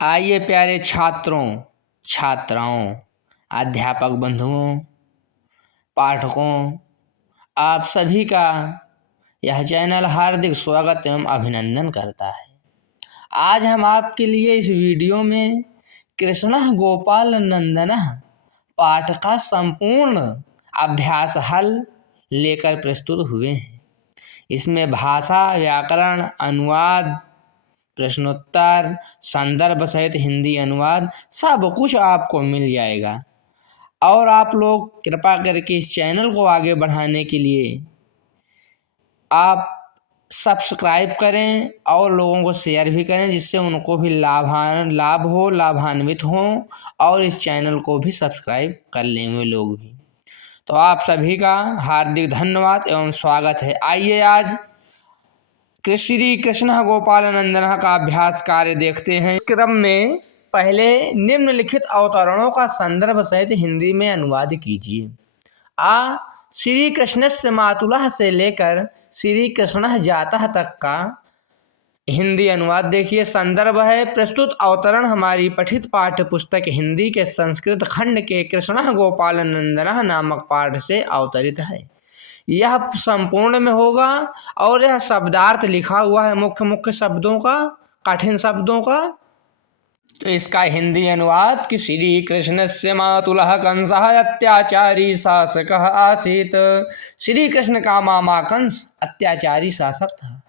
आइए प्यारे छात्रों, छात्राओं, अध्यापक बंधुओं, पाठकों, आप सभी का यह चैनल हार्दिक स्वागत एवं अभिनंदन करता है। आज हम आपके लिए इस वीडियो में कृष्णः गोपाल नंदनः पाठ का संपूर्ण अभ्यास हल लेकर प्रस्तुत हुए हैं। इसमें भाषा, व्याकरण, अनुवाद, प्रश्नोत्तर, संदर्भ सहित हिंदी अनुवाद सब कुछ आपको मिल जाएगा। और आप लोग कृपा करके इस चैनल को आगे बढ़ाने के लिए आप सब्सक्राइब करें और लोगों को शेयर भी करें, जिससे उनको भी लाभान्वित हों और इस चैनल को भी सब्सक्राइब कर लें वे लोग भी। तो आप सभी का हार्दिक धन्यवाद एवं स्वागत है। आइए आज श्री कृष्ण गोपाल नंदन का अभ्यास कार्य देखते हैं। इस क्रम में पहले निम्नलिखित अवतरणों का संदर्भ सहित हिंदी में अनुवाद कीजिए। श्री कृष्णस्य मातुलः से लेकर श्री कृष्णः जातः तक का हिंदी अनुवाद देखिए। संदर्भ है प्रस्तुत अवतरण हमारी पठित पाठ्य पुस्तक हिंदी के संस्कृत खंड के कृष्णः गोपाल नंदनः नामक पाठ से अवतरित है। यह संपूर्ण में होगा और यह शब्दार्थ लिखा हुआ है मुख्य मुख्य शब्दों का, कठिन शब्दों का। तो इसका हिंदी अनुवाद कि श्री कृष्णस्य मातुलः कंसः अत्याचारी शासकः आसीत्। श्री कृष्ण का मामा कंस अत्याचारी शासक था।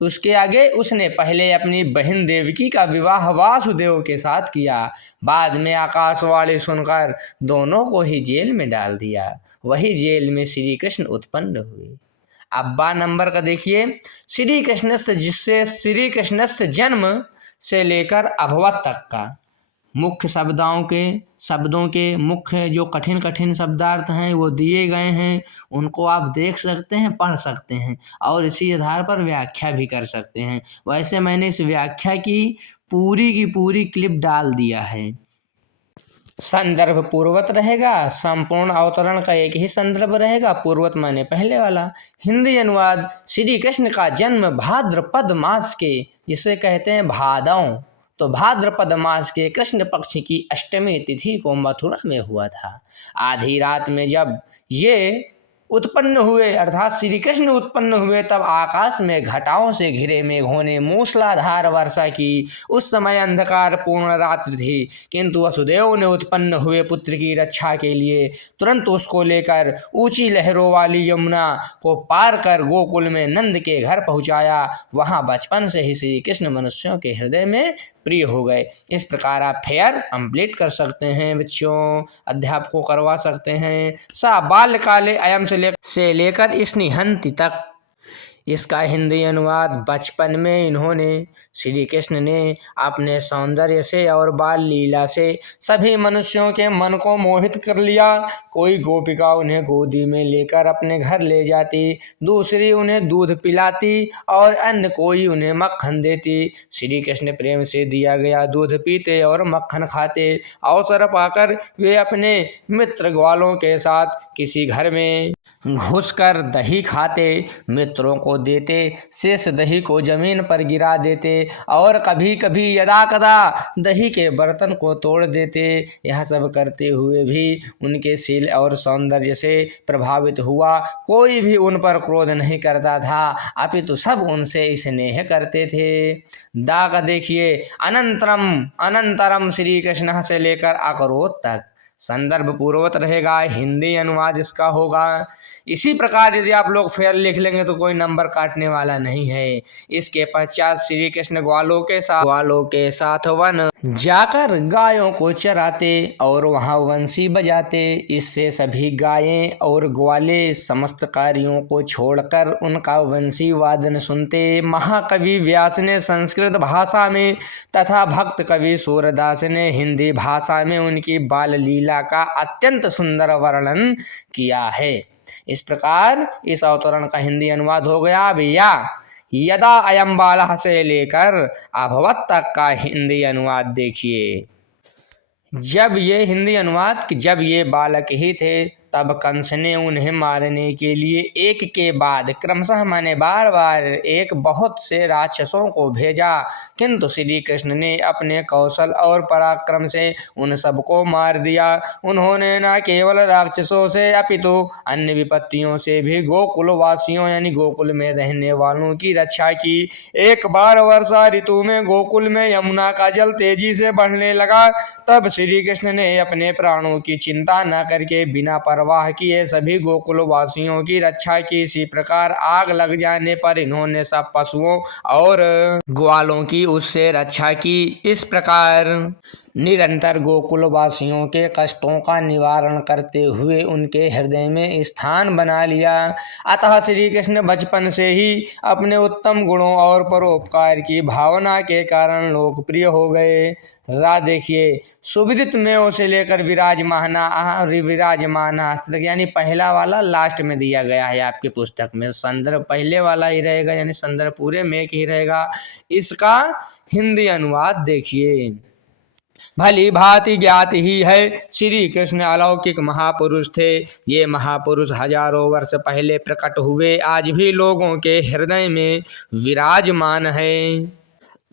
उसके आगे उसने पहले अपनी बहन देवकी का विवाह वासुदेव के साथ किया। बाद में आकाशवाणी सुनकर दोनों को ही जेल में डाल दिया। वही जेल में श्री कृष्ण उत्पन्न हुए। अब बा नंबर का देखिए। श्री कृष्ण से जन्म से लेकर अभवत तक का मुख्य शब्दों के मुख्य जो कठिन कठिन शब्दार्थ हैं वो दिए गए हैं। उनको आप देख सकते हैं, पढ़ सकते हैं और इसी आधार पर व्याख्या भी कर सकते हैं। वैसे मैंने इस व्याख्या की पूरी क्लिप डाल दिया है। संदर्भ पूर्वत रहेगा। संपूर्ण अवतरण का एक ही संदर्भ रहेगा। पूर्वत माने पहले वाला। हिंदी अनुवाद श्री कृष्ण का जन्म भाद्रपद मास के, जिसे कहते हैं भादौ, तो भाद्रपद मास के कृष्ण पक्ष की अष्टमी तिथि को मथुरा में हुआ था। आधी रात में जब ये उत्पन्न हुए अर्थात श्री कृष्ण उत्पन्न हुए, तब आकाश में घटाओं से घिरे मेघों ने मूसलाधार वर्षा की। उस समय अंधकार पूर्ण रात्रि थी, किंतु वसुदेव ने उत्पन्न हुए पुत्र की रक्षा के लिए तुरंत उसको लेकर ऊंची लहरों वाली यमुना को पार कर गोकुल में नंद के घर पहुंचाया। वहां बचपन से ही श्री कृष्ण मनुष्यों के हृदय में प्रिय हो गए। इस प्रकार आप फेयर कंप्लीट कर सकते हैं बच्चों, अध्यापक को करवा सकते हैं। सा बाल काले अयम से लेकर स्निहंति तक। इसका हिंदी अनुवाद बचपन में इन्होंने श्री कृष्ण ने अपने सौंदर्य से और बाल लीला से सभी मनुष्यों के मन को मोहित कर लिया। कोई गोपिका उन्हें गोदी में लेकर अपने घर ले जाती, दूसरी उन्हें दूध पिलाती और अन्य कोई उन्हें मक्खन देती। श्री कृष्ण प्रेम से दिया गया दूध पीते और मक्खन खाते। अवसर पाकर वे अपने मित्र ग्वालों के साथ किसी घर में घुसकर दही खाते, मित्रों को देते, शेष दही को जमीन पर गिरा देते और कभी कभी यदा कदा दही के बर्तन को तोड़ देते। यह सब करते हुए भी उनके शील और सौंदर्य से प्रभावित हुआ कोई भी उन पर क्रोध नहीं करता था, अपितु सब उनसे स्नेह करते थे। दाग देखिए। अनंतरम श्री कृष्ण से लेकर अकरोत तक। संदर्भ पूर्वत रहेगा। हिंदी अनुवाद इसका होगा। इसी प्रकार यदि आप लोग फेयर लिख लेंगे तो कोई नंबर काटने वाला नहीं है। इसके पश्चात श्री कृष्ण ग्वालों के साथ वन जाकर गायों को चराते और वहां वंशी बजाते। इससे सभी गायें और ग्वाले समस्त कार्यों को छोड़कर उनका वंशी वादन सुनते। महाकवि व्यास ने संस्कृत भाषा में तथा भक्त कवि सूरदास ने हिंदी भाषा में उनकी बाल लीला का अत्यंत सुंदर वर्णन किया है। इस प्रकार इस अवतरण का हिंदी अनुवाद हो गया भैया। यदा अयम बालः से लेकर अभवत तक का हिंदी अनुवाद देखिए। जब ये बालक ही थे तब कंस ने उन्हें मारने के लिए एक के बाद क्रमशः माने बार बार एक बहुत से राक्षसों को भेजा, किंतु श्री कृष्ण ने अपने कौशल और पराक्रम से उन सबको मार दिया। उन्होंने न केवल राक्षसों से अपितु अन्य विपत्तियों से भी गोकुल वासियों यानी गोकुल में रहने वालों की रक्षा की। एक बार वर्षा ऋतु में गोकुल में यमुना का जल तेजी से बढ़ने लगा। तब श्री कृष्ण ने अपने प्राणों की चिंता न करके बिना परवाह किए सभी गोकुल वासियों की रक्षा की। इसी प्रकार आग लग जाने पर इन्होंने सब पशुओं और ग्वालों की उससे रक्षा की। इस प्रकार निरंतर गोकुल वासियों के कष्टों का निवारण करते हुए उनके हृदय में स्थान बना लिया। अतः श्री कृष्ण बचपन से ही अपने उत्तम गुणों और परोपकार की भावना के कारण लोकप्रिय हो गए। देखिए, सुविदित में से लेकर विराजमान तक यानी पहला वाला लास्ट में दिया गया है आपकी पुस्तक में, संदर्भ पहले वाला ही रहेगा यानी संदर्भ पूरे में ही रहेगा। इसका हिंदी अनुवाद देखिए। भली भांति ज्ञात ही है, श्री कृष्ण अलौकिक महापुरुष थे। ये महापुरुष हजारों वर्ष पहले प्रकट हुए, आज भी लोगों के हृदय में विराजमान है।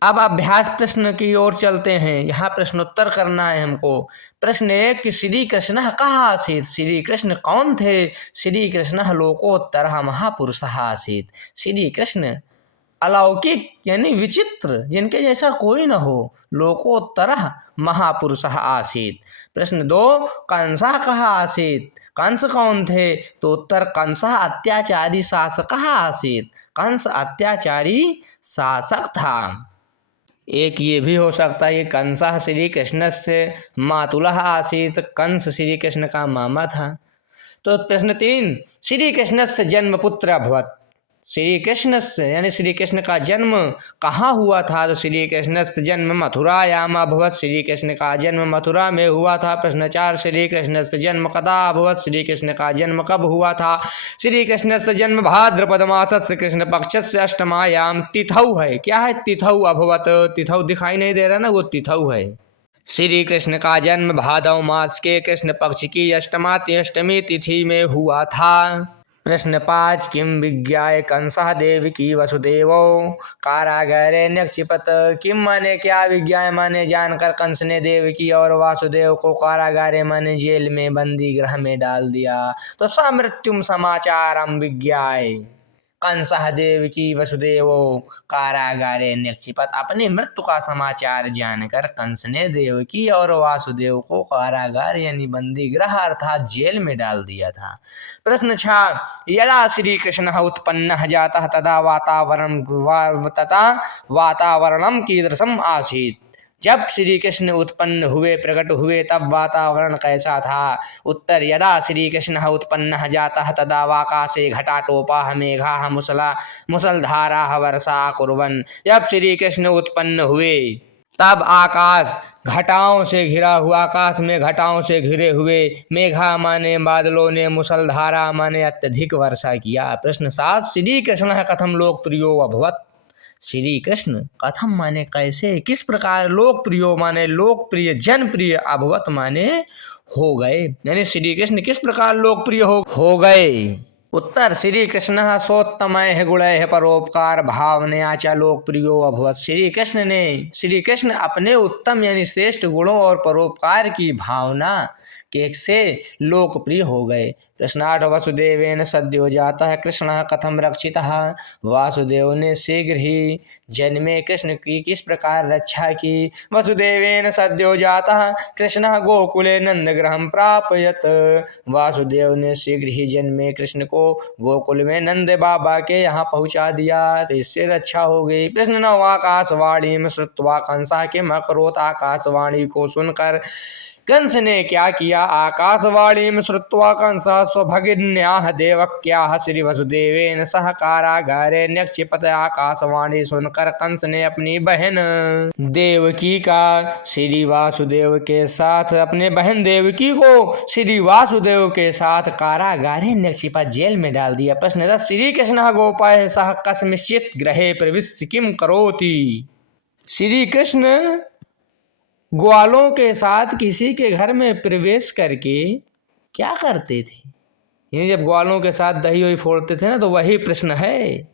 अब अभ्यास प्रश्न की ओर चलते हैं। यहाँ प्रश्नोत्तर करना है हमको। प्रश्न 1 कि श्री कृष्ण कहाँ आसीत्, श्री कृष्ण कौन थे? श्री कृष्ण लोकोत्तरः महापुरुषः आसीत्। श्री कृष्ण अलौकिक यानी विचित्र, जिनके जैसा कोई न हो, लोकोत्तरः महापुरुषः आसीत्। प्रश्न 2 कंसः कः आसीत्, कंस कौन थे? तो उत्तर कंसः अत्याचारी शासकः आसीत्, कंस अत्याचारी शासक था। एक ये भी हो सकता है कि कंसः श्री कृष्णस्य मातुलः आसीत्, कंस श्री कृष्ण का मामा था। तो प्रश्न 3 श्री कृष्णस्य जन्म पुत्र अभवत्, श्री कृष्णस्य यानी श्री कृष्ण का जन्म कहाँ हुआ था? तो श्री कृष्णस्य जन्म मथुरायाम अभवत्, श्री कृष्ण का जन्म मथुरा में हुआ था। प्रश्न 4 श्री कृष्णस्य जन्म कदा अभवत्, श्री कृष्ण का जन्म कब हुआ था? श्री कृष्णस्य जन्म भाद्रपद मासस्य कृष्ण पक्षस्य अष्टमायाम तिथौ है। क्या है? तिथौ अभवत्। तिथौ दिखाई नहीं दे रहा ना, वो तिथौ है। श्री कृष्ण का जन्म भादव मास के कृष्ण पक्ष की अष्टमी तिथि में हुआ था। प्रश्न 5 किम विज्ञाय कंसः देवकी वसुदेवो कारागारे न्यक्षिपत, किम माने क्या, विज्ञाय माने जानकर कंस ने देवकी और वासुदेव को कारागारे माने जेल में बंदी गृह में डाल दिया। तो समृत्युम समाचारम विज्ञाय कंसः देवकी वसुदेवो कारागारे न्यक्षिपत, अपनी मृत्यु का समाचार जानकर कंस ने देवकी और वासुदेव को कारागार यानी बंदी गृह अर्थात जेल में डाल दिया था। प्रश्न 6 यदा श्री कृष्ण उत्पन्न जाता तदा वातावरणम कीदृशम आसीत्, जब श्री कृष्ण उत्पन्न हुए प्रकट हुए तब वातावरण कैसा था? उत्तर यदा श्री कृष्ण उत्पन्न जाता तदा आकाशे घटाटोपाः मेघाः मुसलधाराः वर्षा कुर्वन्, जब श्री कृष्ण उत्पन्न हुए तब आकाश घटाओं से घिरा हुआ, आकाश में घटाओं से घिरे हुए, मेघा माने बादलों ने, मुसलधारा माने अत्यधिक वर्षा किया। प्रश्न 7 श्री कृष्ण कथम लोकप्रियो अभवत्, श्री कृष्ण कथम माने कैसे, किस प्रकार लोकप्रिय माने लोकप्रिय जनप्रिय अभवत माने हो गए, यानी श्री कृष्ण किस प्रकार लोकप्रिय हो गए। उत्तर श्री कृष्ण सोत्तमय गुणैः परोपकार भावनया च लोकप्रियो अभवत्, श्री कृष्ण अपने उत्तम यानी श्रेष्ठ गुणों और परोपकार की भावना के से लोकप्रिय हो गए। प्रश्न 8 वसुदेवेन सद्यो जातः कृष्णः कथम रक्षितः, वासुदेव ने शीघ्र ही जन्मे कृष्ण की किस प्रकार रक्षा की। वसुदेवेन सद्यो जातः कृष्णः गोकुले नंदगृहं प्रापयत, वासुदेव ने शीघ्र ही जन्मे कृष्ण को गोकुल में नंद बाबा के यहाँ पहुँचा दिया, तो इससे रक्षा हो गई। प्रश्न 9 आकाशवाणी में श्रुत्वा कंसा किम अकरोत्, आकाशवाणी को सुनकर कंस ने क्या किया। आकाशवाणी में श्रुत्वा कंसः स्वभगिन्याः देवक्याः श्री वसुदेवेन सह कारागारे न्यक्षिपत, आकाशवाणी सुनकर कंस ने अपनी बहन देवकी का श्री वासुदेव के साथ, अपने बहन देवकी को श्री वासुदेव के साथ कारागारे न्यक्षिपत जेल में डाल दिया। प्रश्न 10 श्री कृष्ण गोपाय सह कस्मिंश्चित् गृहे प्रविश्य किम करोति, श्री कृष्ण ग्वालों के साथ किसी के घर में प्रवेश करके क्या करते थे? ये जब ग्वालों के साथ दही वही फोड़ते थे ना, तो वही प्रश्न है।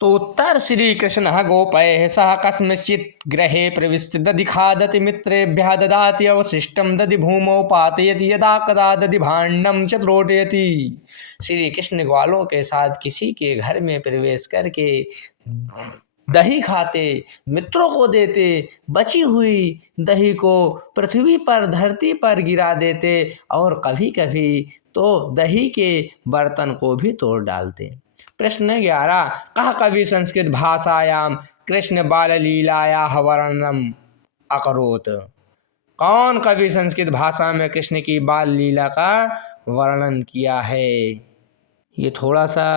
तो उत्तर श्री कृष्ण गोपय सह कस्मचित् गृहे प्रविश्य दधि खादति मित्रेभ्यः ददाति अवशिष्टम दधि भूमौ पातयति यदा कदा दधि भाण्डम च त्रोटयति। श्री कृष्ण ग्वालों के साथ किसी के घर में प्रवेश करके दही खाते, मित्रों को देते, बची हुई दही को पृथ्वी पर धरती पर गिरा देते और कभी कभी तो दही के बर्तन को भी तोड़ डालते। प्रश्न 11 कह कवि संस्कृत भाषायाम कृष्ण बाल लीलाया वर्णनम अकरोत। कौन कवि संस्कृत भाषा में कृष्ण की बाल लीला का वर्णन किया है? ये थोड़ा सा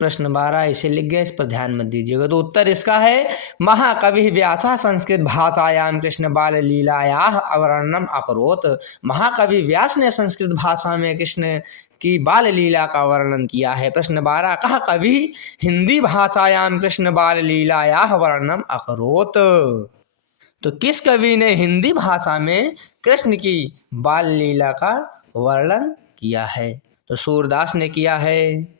प्रश्न 12 इसे लिख गए, इस पर ध्यान मत दीजिएगा। तो उत्तर इसका है महाकवि व्यासः संस्कृत भाषायाम कृष्ण बाल लीलायाः वर्णनम अकरोत। महाकवि व्यास ने संस्कृत भाषा में कृष्ण की बाल लीला का वर्णन किया है। प्रश्न 12 कह कवि हिंदी भाषायाम कृष्ण बाल लीलायाः वर्णनम अकरोत। तो किस कवि ने हिंदी भाषा में कृष्ण की बाल लीला का वर्णन किया है? तो सूरदास ने किया है।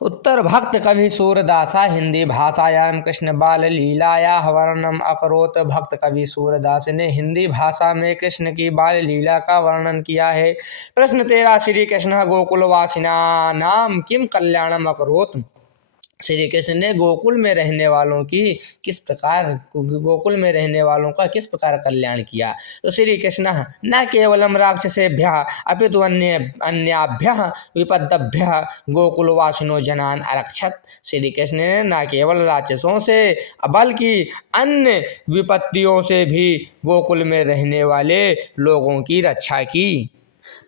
उत्तर भक्त कवि सूरदासा हिंदी भाषायाम कृष्ण बाल लीलायाः वर्णनम अकरोत। भक्त कवि सूरदास ने हिंदी भाषा में कृष्ण की बाल लीला का वर्णन किया है। प्रश्न 13 श्री कृष्ण गोकुलवासिना नाम किम कल्याणम अकरोत। श्री कृष्ण ने गोकुल में रहने वालों की किस प्रकार गोकुल में रहने वालों का किस प्रकार कल्याण किया? तो श्री कृष्ण न केवलम राक्षसेभ्यः अपितु अन्याभ्यः विपद्भ्यः गोकुलवासिनो जनान अरक्षत। श्री कृष्ण ने न केवल राक्षसों से बल्कि अन्य विपत्तियों से भी गोकुल में रहने वाले लोगों की रक्षा की।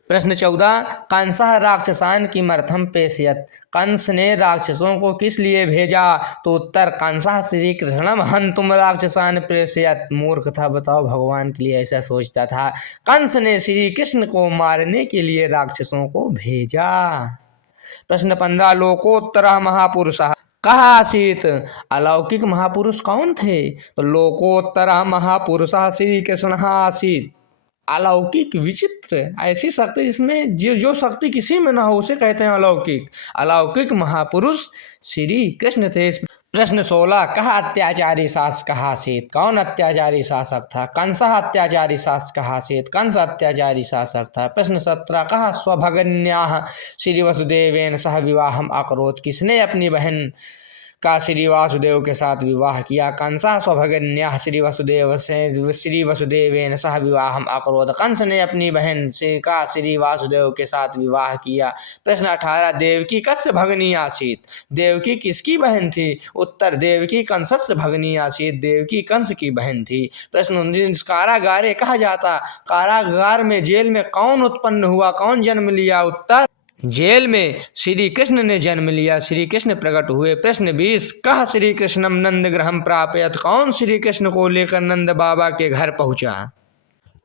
प्रश्न 14 कंसः राक्षसान किमर्थम प्रेषयत्। कंस ने राक्षसों को किस लिए भेजा? तो उत्तर कंसः श्री कृष्णम हन्तुम राक्षसान प्रेषयत्। मूर्ख था, बताओ, भगवान के लिए ऐसा सोचता था। कंस ने श्री कृष्ण को मारने के लिए राक्षसों को भेजा। प्रश्न 15 लोकोत्तरः महापुरुषः कः आसीत्। अलौकिक महापुरुष कौन थे? तो लोकोत्तरः महापुरुषः श्री कृष्णः आसीत्। अलौकिक, विचित्र, ऐसी शक्ति जिसमें जो शक्ति किसी में ना हो उसे कहते हैं अलौकिक। अलौकिक महापुरुष श्री कृष्ण थे। प्रश्न 16 कह अत्याचारी शासक आसीत्। कौन अत्याचारी शासक था? कंसः अत्याचारी शासक आसीत्। कंस अत्याचारी शासक था। प्रश्न 17 कह स्वभगिन्याः श्री वसुदेवेन सह विवाहम अकरोत्। किसने अपनी बहन का श्री वासुदेव के साथ विवाह किया? कंसः स्वभगिन्याः श्री वसुदेवेन सह विवाहम अकरोत्। कंस ने अपनी बहन का श्री वासुदेव के साथ विवाह किया। प्रश्न 18 देवकी कस्य भगिनी आसीत्। देवकी किसकी बहन थी? उत्तर देवकी कंसस्य भगिनी आसीत्। देवकी कंस की बहन थी। प्रश्न 19 कारागारे कहा जाता। कारागार में, जेल में कौन उत्पन्न हुआ, कौन जन्म लिया? उत्तर जेल में श्री कृष्ण ने जन्म लिया, श्री कृष्ण प्रकट हुए। प्रश्न 20 कह श्री कृष्णम नंद गृहम प्रापयत। कौन श्री कृष्ण को लेकर नंद बाबा के घर पहुंचा?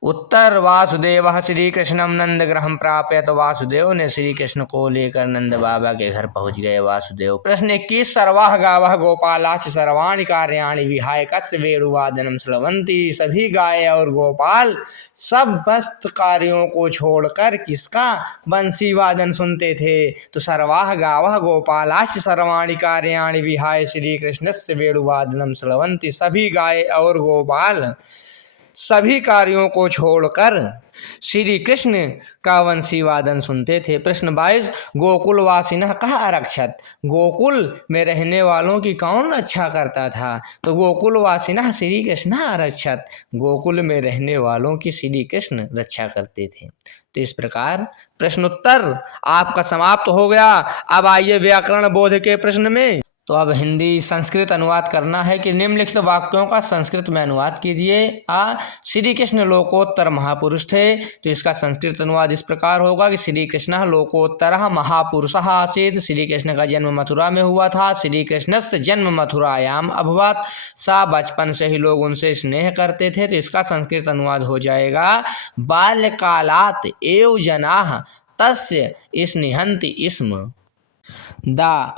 उत्तर वासुदेव श्री कृष्णम नंद गृहम प्रापयत। वासुदेव ने श्री कृष्ण को लेकर नंद बाबा के घर पहुंच गए वासुदेव। प्रश्न 21 सर्वाः गावः गोपालाश्च सर्वाणि कार्याणि विहाय कस्य वेणुवादनम श्रवन्ति। सभी गाय और गोपाल सब मस्त कार्यों को छोड़कर किसका बंसी वादन सुनते थे? तो सर्वाः गावः गोपालाश्च सर्वाणि कार्याणि विहाय श्री कृष्णस्य वेणुवादनम श्रवन्ति। सभी गाय और गोपाल सभी कार्यों को छोड़कर श्री कृष्ण का वंशी वादन सुनते थे। प्रश्न 22 गोकुलवासिनः कः अरक्षत। गोकुल में रहने वालों की कौन रक्षा करता था? तो गोकुलवासिनः श्री कृष्ण अरक्षत। गोकुल में रहने वालों की श्री कृष्ण रक्षा करते थे। तो इस प्रकार प्रश्नोत्तर आपका समाप्त हो गया। अब आइए व्याकरण बोध के प्रश्न में। तो अब हिंदी संस्कृत अनुवाद करना है कि निम्नलिखित वाक्यों का संस्कृत में अनुवाद कीजिए। श्री कृष्ण लोकोत्तर महापुरुष थे, तो इसका संस्कृत अनुवाद इस प्रकार होगा कि श्री कृष्ण लोकोत्तरः महापुरुषः आसीत्। श्री कृष्ण का जन्म मथुरा में हुआ था। श्री कृष्णस्य जन्म मथुरायाम अभवत्। सा बचपन से ही लोग उनसे स्नेह करते थे, तो इसका संस्कृत अनुवाद हो जाएगा बाल्यकालात् एव जनाः तस्य स्निह्यन्ति स्म।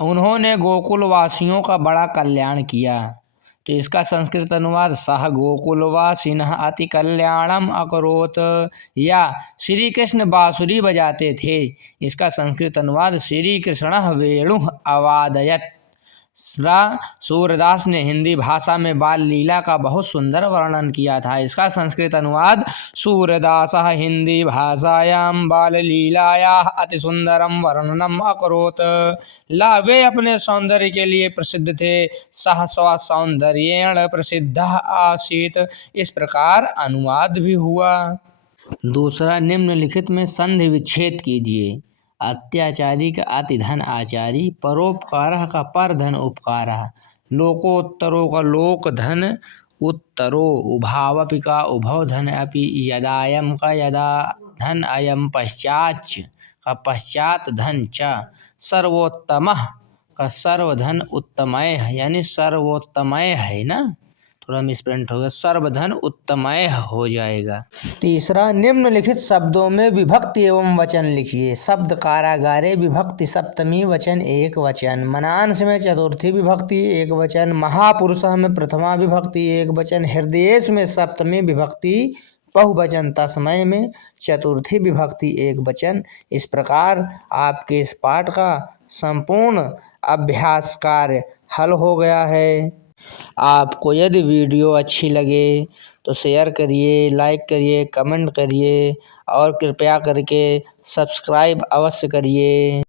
उन्होंने गोकुल वासियों का बड़ा कल्याण किया। तो इसका संस्कृत अनुवाद सह गोकुलवासिनः अति कल्याणम अकरोत, या श्री कृष्ण बांसुरी बजाते थे। इसका संस्कृत अनुवाद श्री कृष्णः वेणुः अवादयत्। सूरदास ने हिंदी भाषा में बाल लीला का बहुत सुंदर वर्णन किया था। इसका संस्कृत अनुवाद सूरदासः हिंदी भाषायां बाल लीलायाः अति सुंदरम वर्णनम अकरोत। वे अपने सौंदर्य के लिए प्रसिद्ध थे, सह स्व सौंदर्येण प्रसिद्ध आसीत। इस प्रकार अनुवाद भी हुआ। दूसरा, निम्नलिखित में संधि विच्छेद कीजिए। अत्याचारी का अति धन आचारी, परोपकारः का पर धन उपकारः, लोकोत्तरो का लोक धन उत्तरो, उभावपि का उभव धन अपि, यदायम का यदा धन अयम, पश्चाच का पश्चात धन च, सर्वोत्तमः का सर्वधन उत्तमय यानी सर्वोत्तमय है ना, थोड़ा मिसप्रिंट हो गया, सर्वधन उत्तमय हो जाएगा। तीसरा, निम्नलिखित शब्दों में विभक्ति एवं वचन लिखिए। शब्द कारागारे विभक्ति सप्तमी वचन एक वचन, मनांश में चतुर्थी विभक्ति एक वचन, महापुरुषः में प्रथमा विभक्ति एक वचन, हृदयेश में सप्तमी विभक्ति बहुवचन, तस्मय में चतुर्थी विभक्ति एक वचन। इस प्रकार आपके इस पाठ का संपूर्ण अभ्यास कार्य हल हो गया है। आपको यदि वीडियो अच्छी लगे तो शेयर करिए, लाइक करिए, कमेंट करिए और कृपया करके सब्सक्राइब अवश्य करिए।